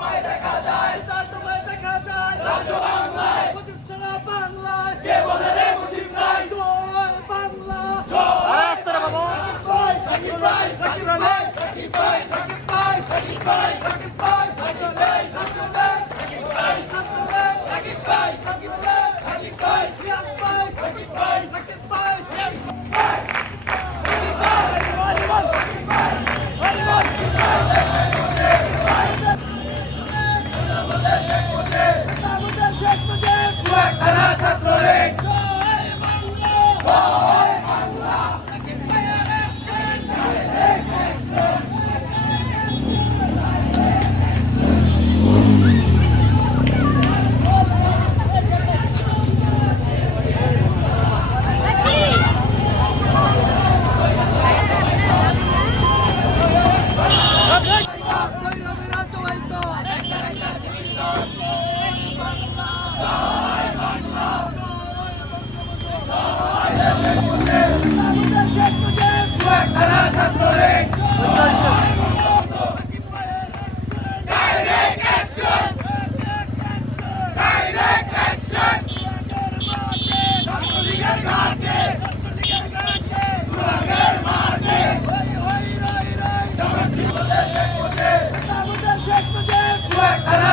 তোমায় দেখা যায় রাজ্য বাংলায় মুজিব ছাড়া বাংলায় কে বলে রে মুজিব নাই জয় বাংলা জয় বাবু রাকিব ভাই রাকিব ভাই রাকিব ভাই রাকিব ভাই রাকিব ভাই রাকিব ভাই রাকিব ভাই রাকিব ভাই রাকিব ভাই রাকিব ভাই রাকিব ভাই রাকিব ভাই রাকিব ভাই শেখ মুজিব